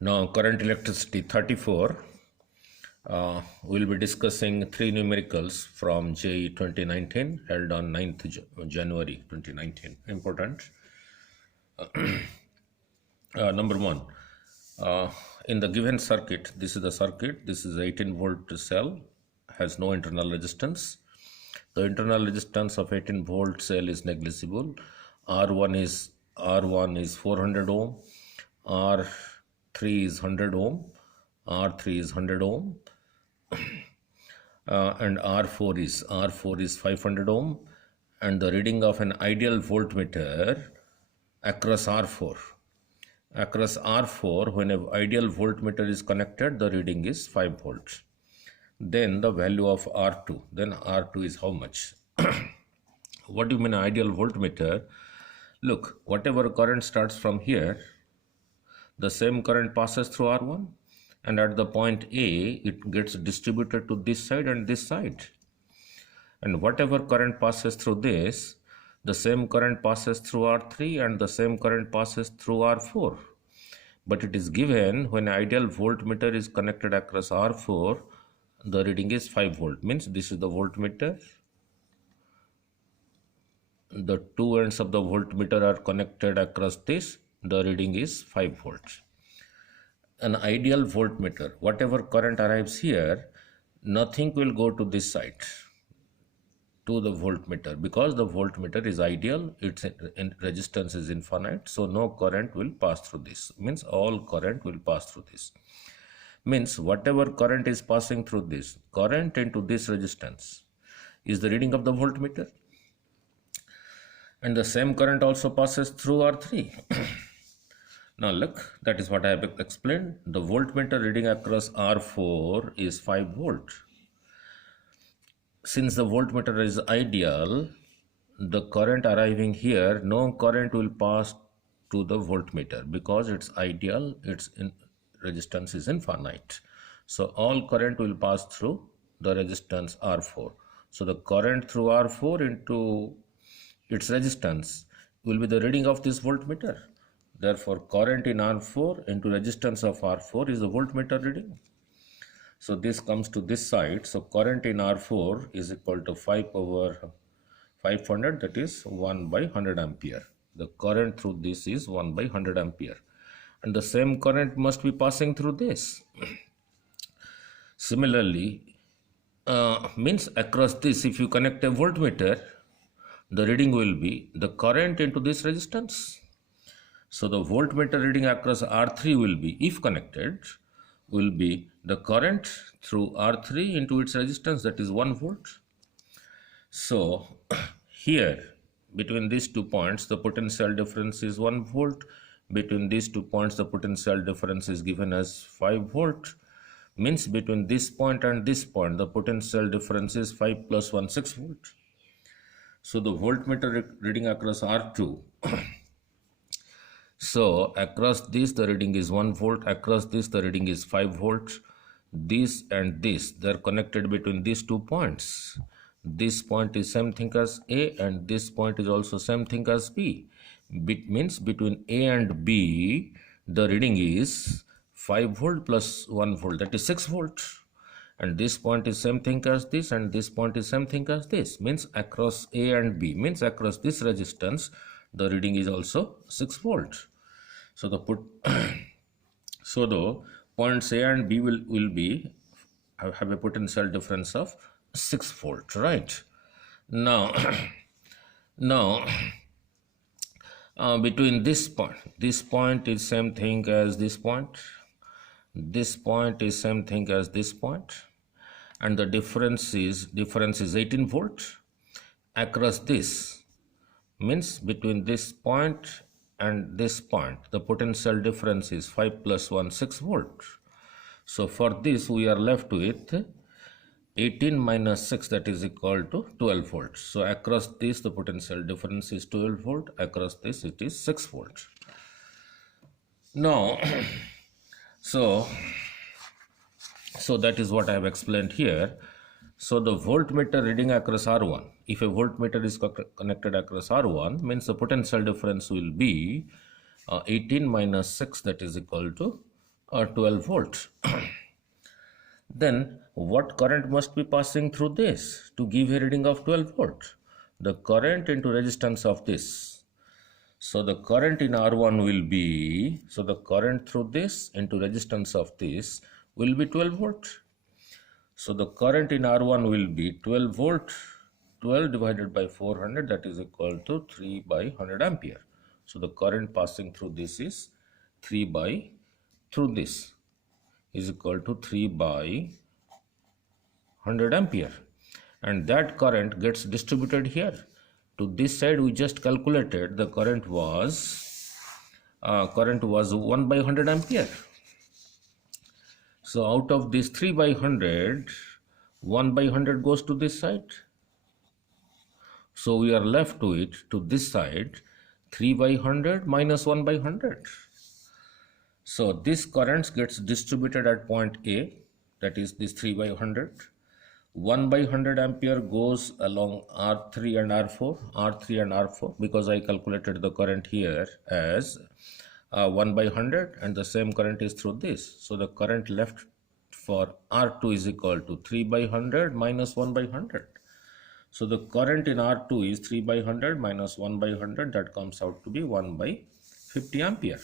Now, current electricity 34. We'll be discussing three numericals from JEE 2019 held on 9th January 2019. Important. Number one, in the given circuit, this is the circuit, this is 18 volt cell, has no internal resistance. The internal resistance of 18 volt cell is negligible. R1 is 400 ohm, R3 is 100 ohm, R3 is 100 ohm, and R4 is 500 ohm, and the reading of an ideal voltmeter across R4. Across R4, when an ideal voltmeter is connected, the reading is 5 volts. Then the value of R2. Then R2 is how much? What do you mean ideal voltmeter? Look, whatever current starts from here, the same current passes through R1, and at the point A, it gets distributed to this side and this side. And whatever current passes through this, the same current passes through R3 and the same current passes through R4. But it is given when ideal voltmeter is connected across R4, the reading is 5 volt. Means this is the voltmeter. The two ends of the voltmeter are connected across this. The reading is 5 volts. An ideal voltmeter, whatever current arrives here, nothing will go to this side, to the voltmeter, because the voltmeter is ideal, its resistance is infinite, so no current will pass through this. Means all current will pass through this. Means whatever current is passing through this, current into this resistance is the reading of the voltmeter. And the same current also passes through R3. Now look, that is what I have explained. The voltmeter reading across R4 is 5 volt. Since the voltmeter is ideal, the current arriving here, no current will pass to the voltmeter because it's ideal, its resistance is infinite. So all current will pass through the resistance R4. So the current through R4 into its resistance will be the reading of this voltmeter. Therefore, current in R4 into resistance of R4 is the voltmeter reading. So this comes to this side. So current in R4 is equal to 5 over 500, that is 1 by 100 ampere. The current through this is 1 by 100 ampere. And the same current must be passing through this. Similarly, means across this, if you connect a voltmeter, the reading will be the current into this resistance. So the voltmeter reading across R3 will be, if connected, will be the current through R3 into its resistance, that is 1 volt. So here between these 2 points the potential difference is 1 volt. Between these 2 points the potential difference is given as 5 volt. Means between this point and this point the potential difference is 5 plus 1, 6 volt. So the voltmeter reading across R2 so across this the reading is 1 volt, across this the reading is 5 volts. This and this, they are connected between these 2 points. This point is same thing as A and this point is also same thing as B. Means between A and B the reading is 5 volt plus 1 volt, that is 6 volt. And this point is same thing as this and this point is same thing as this. Means across A and B, means across this resistance the reading is also 6 volt. So the points A and B will be have a potential difference of 6 volt, right? Now between this point is same thing as this point is same thing as this point, and the difference is 18 volt. Across this, means between this point and this point the potential difference is 5 plus 1, 6 volt. So for this we are left with 18 minus 6, that is equal to 12 volts. So across this the potential difference is 12 volt, across this it is 6 volt. Now so that is what I have explained here. So the voltmeter reading across R1, if a voltmeter is connected across R1, means the potential difference will be 18 minus 6, that is equal to or 12 volts. Then what current must be passing through this to give a reading of 12 volts? The current into resistance of this. So the current in R1 will be, so the current through this into resistance of this will be 12 volt. So the current in R1 will be 12 volt, 12 divided by 400, that is equal to 3 by 100 ampere. So the current passing through this is 3 by, through this is equal to 3 by 100 ampere, and that current gets distributed here. To this side we just calculated the current was 1 by 100 ampere. So out of this 3 by 100, 1 by 100 goes to this side. So we are left to it, to this side, 3 by 100 minus 1 by 100. So this current gets distributed at point A, that is this 3 by 100. 1 by 100 ampere goes along R3 and R4, because I calculated the current here as 1 by 100, and the same current is through this. So the current left for R2 is equal to 3 by 100 minus 1 by 100. So the current in R2 is 3 by 100 minus 1 by 100, that comes out to be 1 by 50 ampere.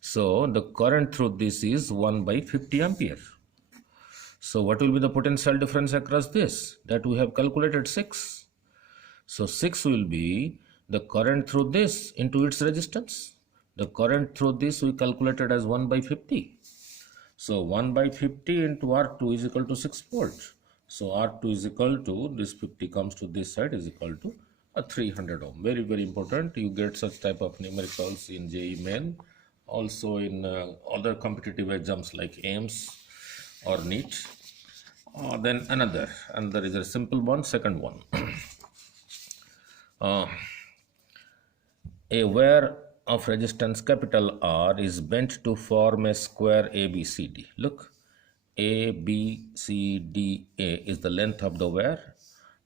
So the current through this is 1 by 50 ampere. So what will be the potential difference across this? That we have calculated 6. So 6 will be the current through this into its resistance. The current through this we calculated as 1 by 50. So 1 by 50 into R2 is equal to 6 volts. So R2 is equal to, this 50 comes to this side, is equal to a 300 ohm. Very, very important. You get such type of numericals in JEE Main, also in other competitive exams like AIMS or NEET. Then another is a simple one, second one. A wire of resistance capital R is bent to form a square ABCD. Look, ABCDA is the length of the wire.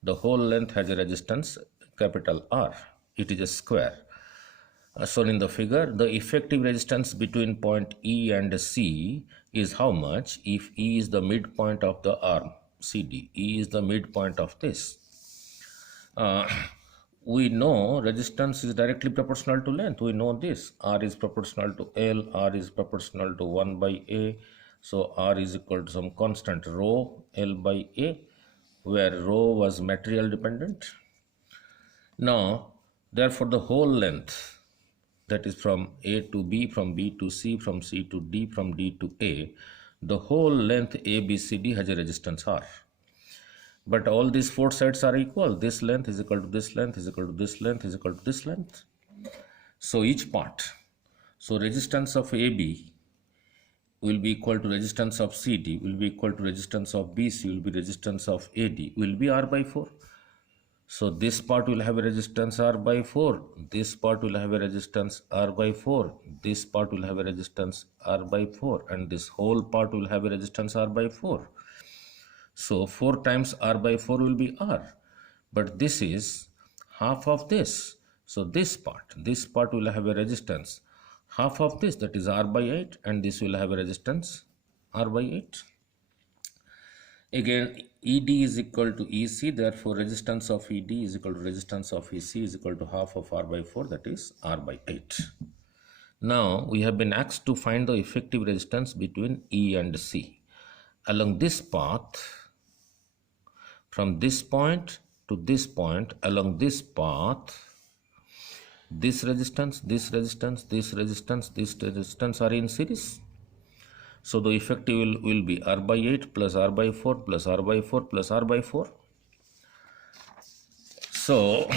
The whole length has a resistance capital R. It is a square. Shown in the figure, the effective resistance between point E and C is how much if E is the midpoint of the arm CD. E is the midpoint of this. We know resistance is directly proportional to length. We know this. R is proportional to L. R is proportional to 1 by A. So R is equal to some constant rho L by A, where rho was material dependent. Now, therefore, the whole length, that is from A to B, from B to C, from C to D, from D to A, the whole length ABCD has a resistance R. But all these four sides are equal. This length is equal to this length, is equal to this length, is equal to this length. So each part, so resistance of AB will be equal to resistance of CD, will be equal to resistance of BC, will be resistance of AD, will be R by 4. So this part will have a resistance R by 4, this part will have a resistance R by 4, this part will have a resistance R by 4, and this whole part will have a resistance R by 4. So 4 times R by 4 will be R, but this is half of this. So this part will have a resistance half of this, that is R by 8, and this will have a resistance R by 8. Again, ED is equal to EC, therefore resistance of ED is equal to resistance of EC is equal to half of R by 4, that is R by 8. Now we have been asked to find the effective resistance between E and C. Along this path, from this point to this point, along this path, this resistance, this resistance, this resistance, this resistance are in series. So the effective will be R by 8 plus R by 4 plus R by 4 plus R by 4. So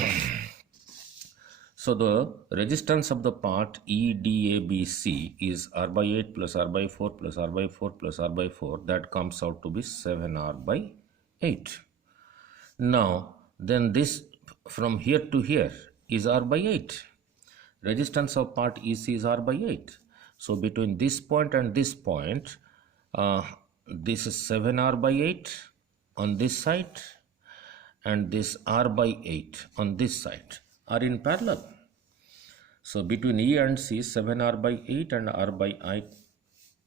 the resistance of the part EDABC is R by 8 plus R by 4 plus R by 4 plus R by 4. That comes out to be 7R by 8. Now, then this from here to here is R by 8. Resistance of part EC is R by 8. So between this point and this point, this is 7R by 8 on this side, and this R by 8 on this side are in parallel. So between E and C, 7R by 8 and R by 8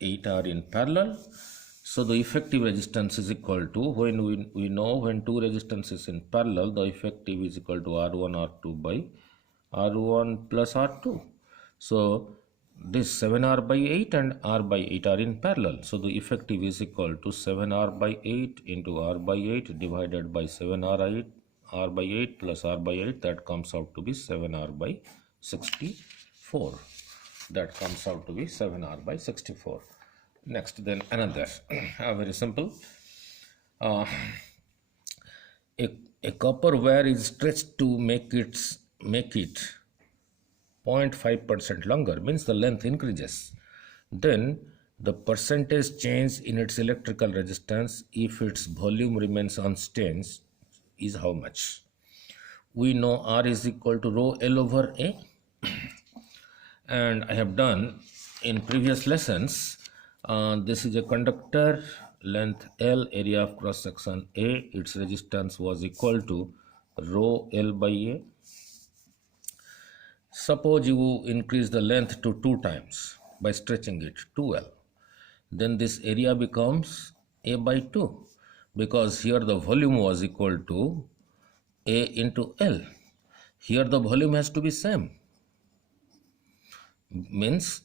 8 are in parallel. So the effective resistance is equal to, when we know when two resistances in parallel, the effective is equal to R1 R2 by R1 plus R2. So this 7R by 8 and R by 8 are in parallel. So the effective is equal to 7R by 8 into R by 8 divided by 7R R by 8 plus R by 8. That comes out to be 7R by 64. That comes out to be 7R by 64. Next, then another very simple. A copper wire is stretched to make it 0.5% longer, means the length increases. Then the percentage change in its electrical resistance if its volume remains unchanged is how much? We know R is equal to rho L over A, and I have done in previous lessons. This is a conductor, length L, area of cross section A, its resistance was equal to rho L by A. Suppose you increase the length to 2 times by stretching it 2L, then this area becomes A by 2, because here the volume was equal to A into L. Here the volume has to be same, means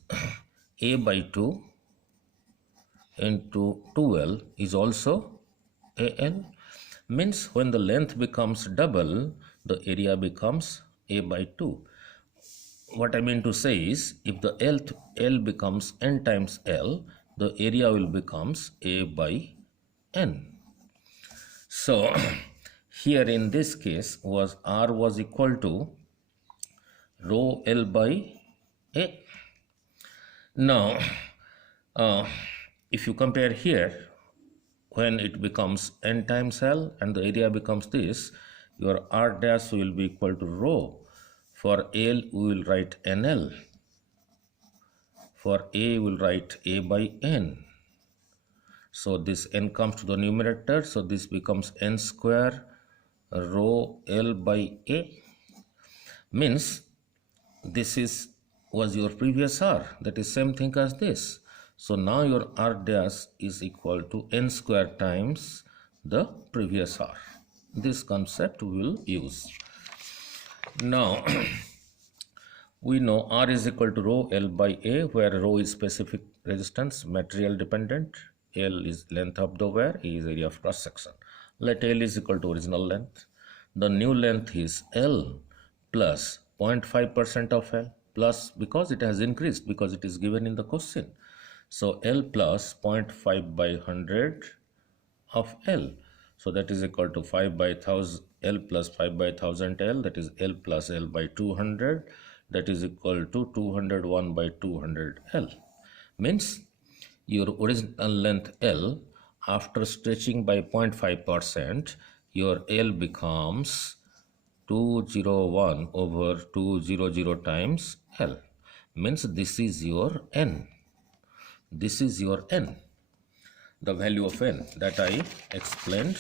A by 2 into 2L is also AL, means when the length becomes double, the area becomes A by 2. What I mean to say is, if the L becomes N times L, the area will becomes A by N. So here in this case was R was equal to rho L by A. Now if you compare here, when it becomes N times L and the area becomes this, your R dash will be equal to rho. For L we will write NL. For A we will write A by N. So this N comes to the numerator, so this becomes N square rho L by A. Means this was your previous R, that is same thing as this. So now your R dash is equal to N square times the previous R. This concept we will use. Now we know R is equal to rho L by A, where rho is specific resistance, material dependent, L is length of the wire, A is area of cross section. Let L is equal to original length. The new length is L plus 0.5% of L, plus because it has increased, because it is given in the question. So L plus 0.5 by 100 of L. So that is equal to 5 by 1000 L plus 5 by 1000 L, that is L plus L by 200, that is equal to 201 by 200 L. Means your original length L, after stretching by 0.5%, your L becomes 201 over 200 times L. Means this is your N. This is your N. The value of N that I explained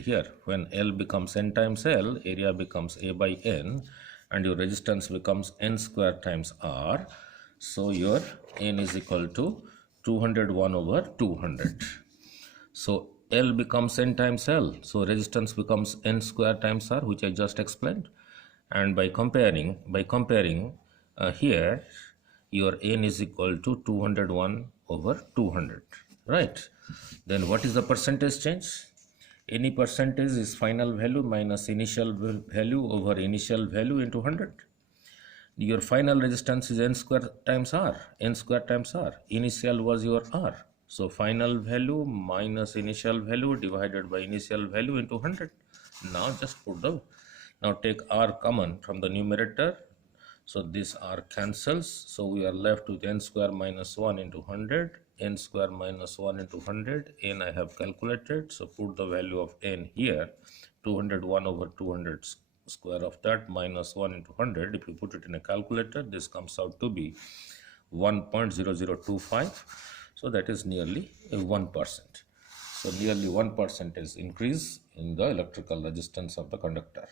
here. When L becomes N times L, area becomes A by N, and your resistance becomes N square times R. So your N is equal to 201 over 200. So L becomes N times L, so resistance becomes N square times R, which I just explained. And by comparing here, your N is equal to 201 over 200, right? Then what is the percentage change? Any percentage is final value minus initial value over initial value into 100. Your final resistance is N square times R. N square times R. Initial was your R. So final value minus initial value divided by initial value into 100. Now just now take R common from the numerator. So this R cancels. So we are left with N square minus 1 into 100. N square minus 1 into 100. N I have calculated. So put the value of N here. 201 over 200 square of that minus 1 into 100. If you put it in a calculator, this comes out to be 1.0025. So that is nearly a 1%. So nearly 1% is increase in the electrical resistance of the conductor.